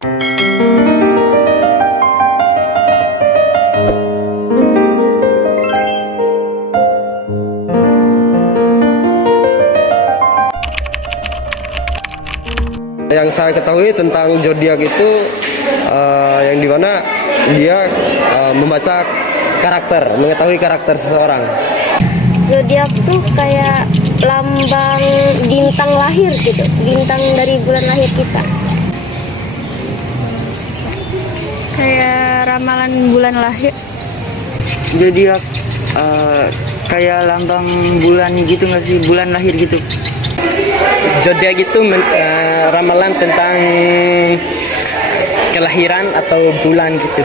Yang saya ketahui tentang zodiak itu yang dimana dia membaca karakter, mengetahui karakter seseorang. Zodiak tuh kayak lambang bintang lahir gitu, bintang dari bulan lahir kita. Kayak ramalan bulan lahir. Zodiak kayak lambang bulan gitu nggak sih, bulan lahir gitu. Zodiak itu ramalan tentang kelahiran atau bulan gitu.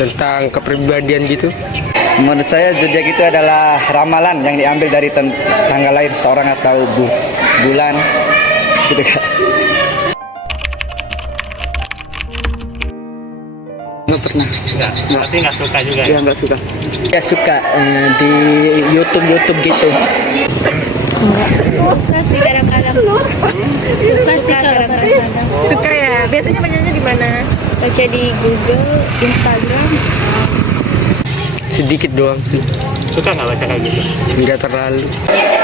Tentang kepribadian gitu. Menurut saya zodiak itu adalah ramalan yang diambil dari tanggal lahir seorang atau bulan gitu kan. Nggak pernah. Tapi nggak suka juga. Ya nggak suka. Ya suka di YouTube gitu. Suka sih kadang-kadang. Suka sih kadang-kadang. Suka ya. Biasanya bacanya di mana? Baca di Google, Instagram. Sedikit doang sih. Suka nggak baca kayak gitu? Nggak terlalu.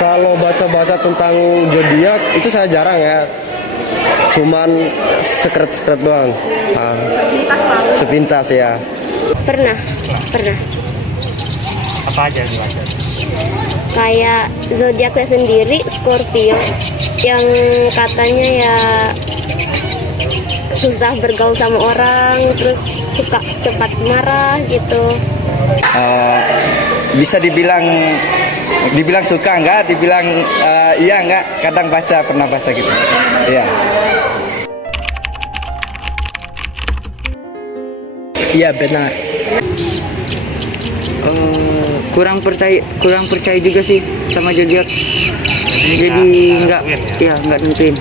Kalau baca-baca tentang zodiak itu saya jarang ya. Cuman sekret-sekret doang. Sepintas ya. Pernah. Apa aja dibaca? Kayak zodiaknya sendiri Scorpio yang katanya ya susah bergaul sama orang, terus suka cepat marah gitu. Bisa dibilang suka enggak, dibilang iya enggak, kadang pernah baca gitu. Iya. Iya benar. Kurang percaya juga sih sama zodiak. Jadi nggak nentuin.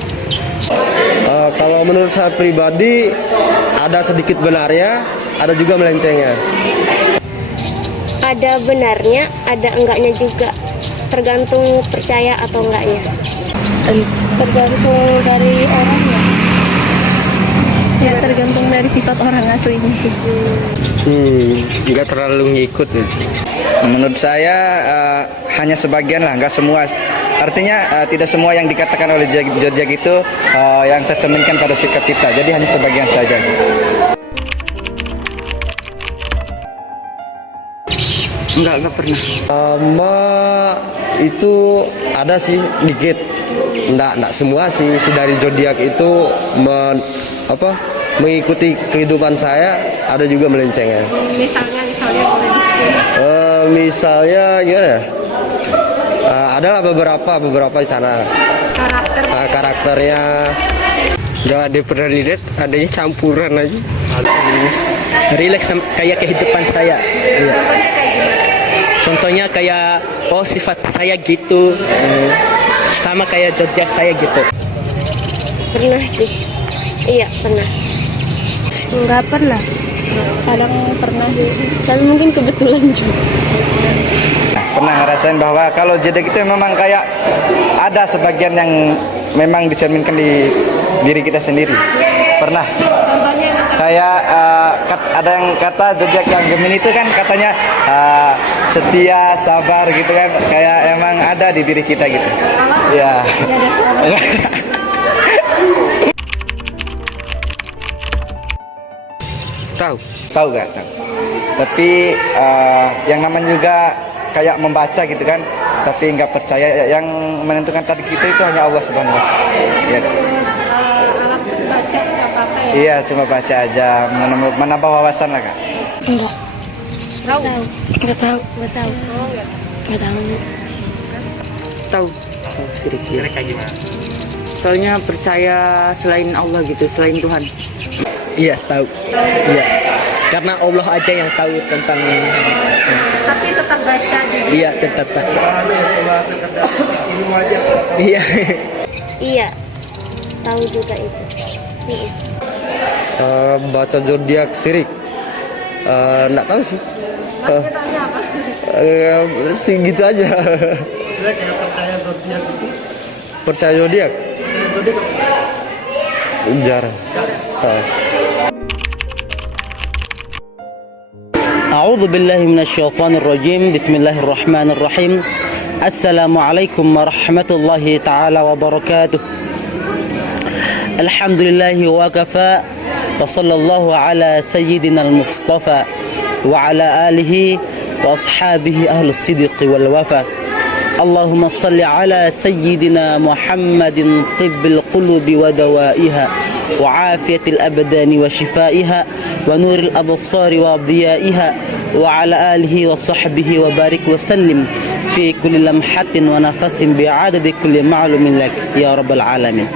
Kalau menurut saya pribadi ada sedikit benarnya, ada juga melencengnya. Ada benarnya, ada enggaknya juga. Tergantung percaya atau enggaknya. Tergantung dari orangnya. Ya tergantung dari sifat orang aslinya sih. Nggak terlalu ngikut. Menurut saya hanya sebagian lah, nggak semua. Artinya tidak semua yang dikatakan oleh zodiak itu yang tercerminkan pada sikap kita. Jadi hanya sebagian saja. Enggak pernah. Itu ada sih dikit. Enggak semua sih dari zodiak itu mengikuti kehidupan saya, ada juga melencengnya. Misalnya gimana ya? Adalah beberapa di sana. Karakternya Nggak ada pernah lihat, adanya campuran aja. Relax kayak kehidupan saya. Iya. Contohnya kayak sifat saya gitu, sama kayak zodiak saya gitu. Pernah sih. Iya, pernah. Enggak pernah. Kadang pernah juga. Dan mungkin kebetulan juga. Pernah ngerasain bahwa kalau zodiak itu memang kayak ada sebagian yang memang dicerminkan di diri kita sendiri. Pernah. Kayak ada yang kata zodiak yang Gemini itu kan katanya setia, sabar gitu kan. Kayak emang ada di diri kita gitu. Ya. Tahu gak? Tahu. Tapi yang namanya juga kayak membaca gitu kan, tapi nggak percaya. Yang menentukan tadi kita itu hanya Allah Subhanahu wa Ta'ala. Ya. Iya, cuma baca aja, menambah wawasan lah, Kak. Enggak. Enggak tahu. Tahu sedikit. Kayak gimana? Soalnya percaya selain Allah gitu, selain Tuhan. Iya tahu. Iya. Karena Allah aja yang tahu tentang. Tapi tetap baca juga. Iya tetap baca. Iya. Iya. Tahu juga itu. baca zodiak sirik. Nggak tahu sih. Sih gitu aja. Percaya zodiak itu? Percaya zodiak? Jarang. Ah. أعوذ بالله من الشيطان الرجيم بسم الله الرحمن الرحيم السلام عليكم ورحمة الله تعالى وبركاته الحمد لله وكفى وصلى الله على سيدنا المصطفى وعلى آله وأصحابه أهل الصدق والوفا اللهم صل على سيدنا محمد طب القلوب ودوائها وعافية الأبدان وشفائها ونور الأبصار وضيائها وعلى آله وصحبه وبارك وسلم في كل لمحة ونفس بعدد كل معلوم لك يا رب العالمين.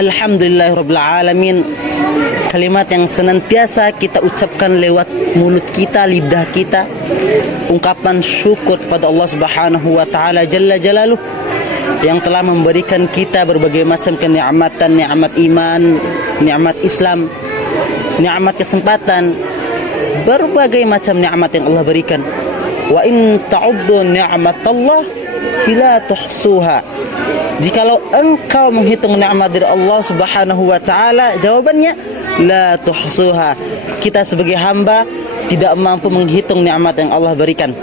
Alhamdulillah Rabbil Alamin. Kalimat yang senantiasa kita ucapkan lewat mulut kita, lidah kita, ungkapan syukur kepada Allah Subhanahu wa taala Jalla Jalaluh yang telah memberikan kita berbagai macam kenikmatan, nikmat iman, nikmat Islam, nikmat kesempatan, berbagai macam nikmat yang Allah berikan. Wa in ta'uddu ni'matallah la tuhsuha. Jikalau engkau menghitung nikmat dari Allah Subhanahu wa taala, jawabannya la tuhsuha. Kita sebagai hamba tidak mampu menghitung nikmat yang Allah berikan.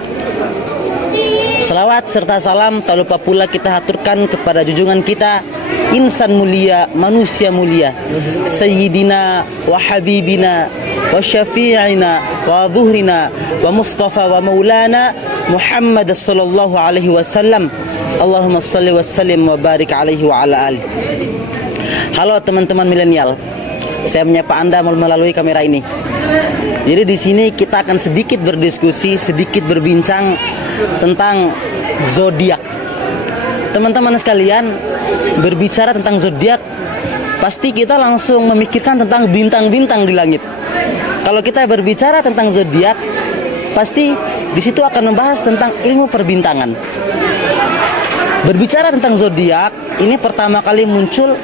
Salawat serta salam tak lupa pula kita haturkan kepada junjungan kita, insan mulia, manusia mulia, Sayyidina wa Habibina wa Syafi'ina wa Zuhrina wa Mustafa wa Maulana Muhammad sallallahu alaihi wasallam. Allahumma salli wa sallim wa barik alaihi wa ala alihi. Halo teman-teman milenial, saya menyapa Anda melalui kamera ini. Jadi di sini kita akan sedikit berdiskusi, sedikit berbincang tentang zodiak. Teman-teman sekalian, berbicara tentang zodiak, pasti kita langsung memikirkan tentang bintang-bintang di langit. Kalau kita berbicara tentang zodiak, pasti di situ akan membahas tentang ilmu perbintangan. Berbicara tentang zodiak, ini pertama kali muncul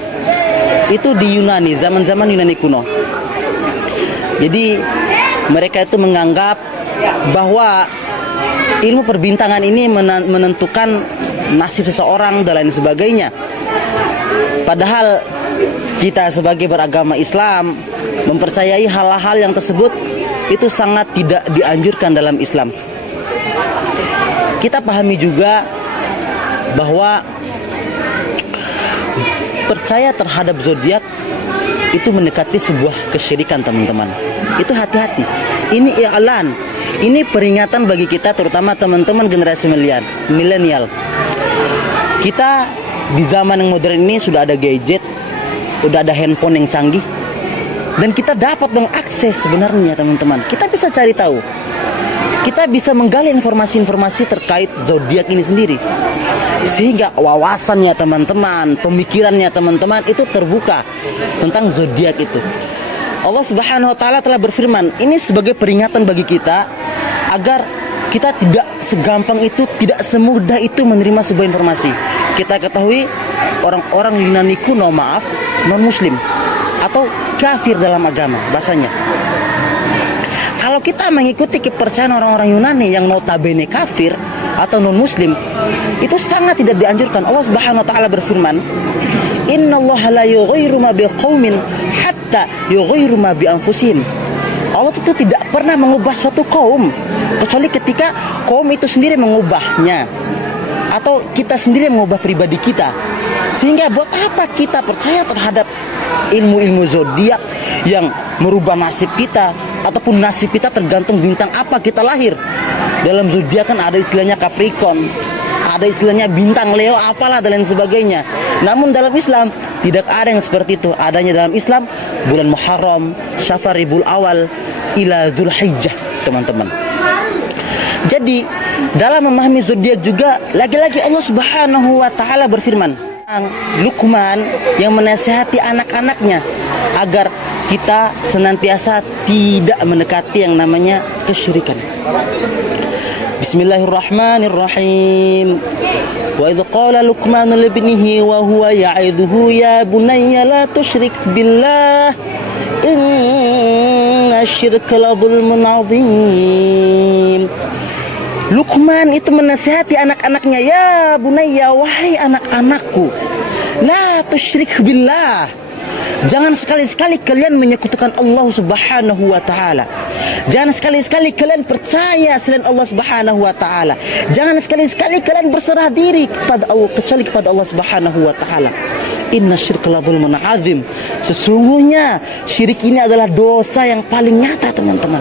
itu di Yunani, zaman-zaman Yunani kuno. Jadi mereka itu menganggap bahwa ilmu perbintangan ini menentukan nasib seseorang dan lain sebagainya. Padahal kita sebagai beragama Islam mempercayai hal-hal yang tersebut itu sangat tidak dianjurkan dalam Islam. Kita pahami juga bahwa percaya terhadap zodiak itu mendekati sebuah kesyirikan, teman-teman. Itu hati-hati. Ini i'lan, ini peringatan bagi kita, terutama teman-teman generasi milenial. Kita di zaman yang modern ini sudah ada gadget, sudah ada handphone yang canggih, dan kita dapat mengakses sebenarnya, teman-teman. Kita bisa cari tahu, kita bisa menggali informasi-informasi terkait zodiak ini sendiri, sehingga wawasannya teman-teman, pemikirannya teman-teman itu terbuka tentang zodiak itu. Allah Subhanahu wa taala telah berfirman, ini sebagai peringatan bagi kita agar kita tidak segampang itu, tidak semudah itu menerima sebuah informasi. Kita ketahui orang-orang Yunani kuno, non muslim atau kafir dalam agama bahasanya. Kalau kita mengikuti kepercayaan orang-orang Yunani yang notabene kafir atau non muslim, itu sangat tidak dianjurkan. Allah Subhanahu wa taala berfirman, "Innallaha la yughayyiru ma biqaumin hatta yughayyiru ma bi anfusihim." Allah itu tidak pernah mengubah suatu kaum kecuali ketika kaum itu sendiri mengubahnya, atau kita sendiri mengubah pribadi kita. Sehingga buat apa kita percaya terhadap ilmu-ilmu zodiak yang merubah nasib kita, ataupun nasib kita tergantung bintang apa kita lahir. Dalam zodiak kan ada istilahnya Capricorn, ada istilahnya bintang Leo, apalah dan lain sebagainya. Namun dalam Islam tidak ada yang seperti itu. Adanya dalam Islam bulan Muharram, Syafar, Rabiul Awal, ila Dzulhijjah, teman-teman. Jadi dalam memahami zodiak juga lagi-lagi Allah Subhanahu wa taala berfirman, Luqman yang menasihati anak-anaknya agar kita senantiasa tidak mendekati yang namanya kesyirikan. Bismillahirrahmanirrahim. Wa idh qala Luqman li ibnihi wa huwa ya'idhuhu ya bunayya la tusyrik billah inna syirka la dzulmun 'adzim. Luqman itu menasihati anak-anaknya, ya bunayya, wahai anak-anakku, la tusyrik billah, Jangan sekali-sekali kalian menyekutukan Allah Subhanahu wa taala. Jangan sekali-sekali kalian percaya selain Allah Subhanahu wa taala. Jangan sekali-sekali kalian berserah diri kepada Allah kecuali kepada Allah Subhanahu wa taala. Inna syirka la dzulmun azim. Sesungguhnya syirik ini adalah dosa yang paling nyata, teman-teman.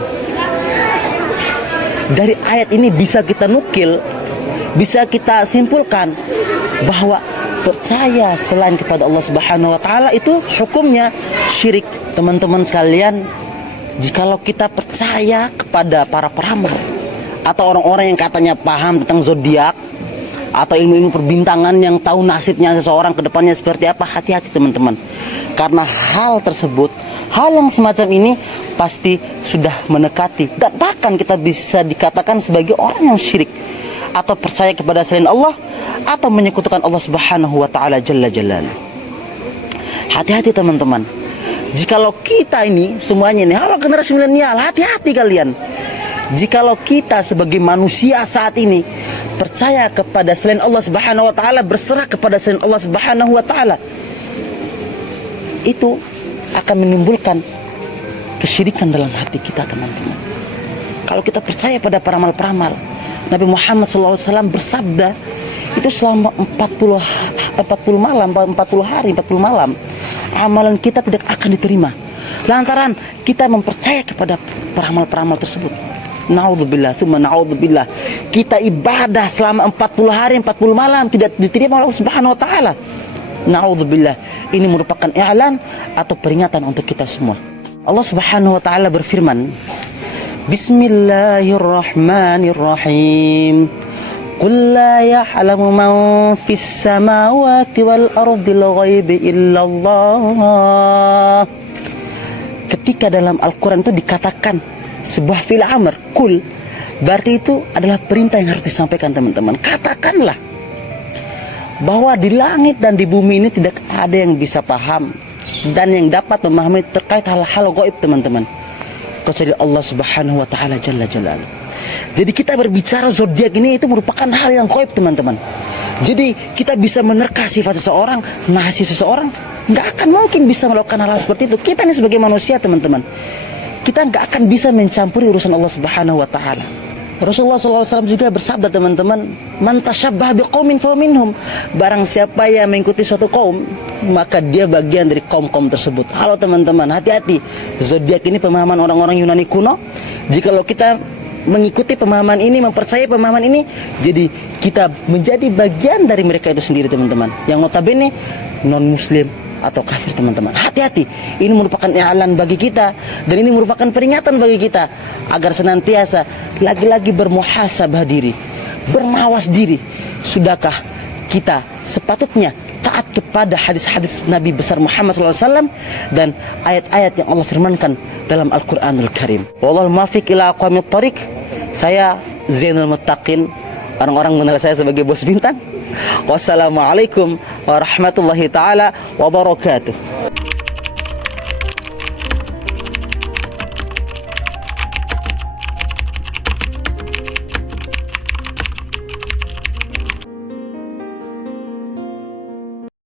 Dari ayat ini bisa kita nukil, bisa kita simpulkan bahwa percaya selain kepada Allah Subhanahu wa taala itu hukumnya syirik. Teman-teman sekalian, jikalau kita percaya kepada para peramal atau orang-orang yang katanya paham tentang zodiak atau ilmu-ilmu perbintangan yang tahu nasibnya seseorang ke depannya seperti apa, hati-hati teman-teman. Karena hal tersebut, hal yang semacam ini pasti sudah mendekati dan bahkan kita bisa dikatakan sebagai orang yang syirik atau percaya kepada selain Allah atau menyekutukan Allah Subhanahu wa taala jalla jalaluhu. Hati-hati teman-teman. Jikalau kita ini semuanya ini, halo generasi milenial, hati-hati kalian. Jikalau kita sebagai manusia saat ini percaya kepada selain Allah Subhanahu wa taala, berserah kepada selain Allah Subhanahu wa taala, itu akan menimbulkan kesyirikan dalam hati kita, teman-teman. Kalau kita percaya pada peramal-peramal, Nabi Muhammad SAW bersabda itu selama 40 malam, 40 hari, 40 malam amalan kita tidak akan diterima lantaran kita mempercaya kepada peramal-peramal tersebut. Naudzubillah, tsumma naudzubillah. Kita ibadah selama 40 hari, 40 malam tidak diterima oleh Allah Subhanahu wa taala. Naudzubillah. Ini merupakan i'lan atau peringatan untuk kita semua. Allah Subhanahu wa taala berfirman, Bismillahirrahmanirrahim. Qul la ya'lamu man fis samawati wal ardil ghaibi illallah. Ketika dalam Al-Quran itu dikatakan sebuah fi'il amr, kul, berarti itu adalah perintah yang harus disampaikan, teman-teman. Katakanlah bahwa di langit dan di bumi ini tidak ada yang bisa paham dan yang dapat memahami terkait hal-hal gaib, teman-teman, kecuali Allah Subhanahu wa taala jalla jalaluhu. Jadi kita berbicara zodiak ini itu merupakan hal yang gaib, teman-teman. Jadi kita bisa menerka sifat seseorang, nasib seseorang, nggak akan mungkin bisa melakukan hal-hal seperti itu. Kita ini sebagai manusia, teman-teman, kita nggak akan bisa mencampuri urusan Allah Subhanahu wa taala. Rasulullah SAW juga bersabda, teman-teman, man tashabbaha biqaumin fa minhum. Barang siapa yang mengikuti suatu kaum, maka dia bagian dari kaum-kaum tersebut. Halo teman-teman, hati-hati. Zodiak ini pemahaman orang-orang Yunani kuno. Jikalau kita mengikuti pemahaman ini, mempercayai pemahaman ini, jadi kita menjadi bagian dari mereka itu sendiri, teman-teman, yang notabene non-muslim atau kafir, teman-teman. Hati-hati. Ini merupakan i'lan bagi kita dan ini merupakan peringatan bagi kita agar senantiasa lagi-lagi bermuhasabah diri, bermawas diri. Sudahkah kita sepatutnya taat kepada hadis-hadis Nabi besar Muhammad SAW dan ayat-ayat yang Allah firmankan dalam Al-Quranul Karim. Wallahul muwaffiq ila aqwamit thariq. Saya Zainul Muttaqin, orang-orang mengenal saya sebagai Bos Bintang. Wassalamualaikum warahmatullahi taala wabarakatuh.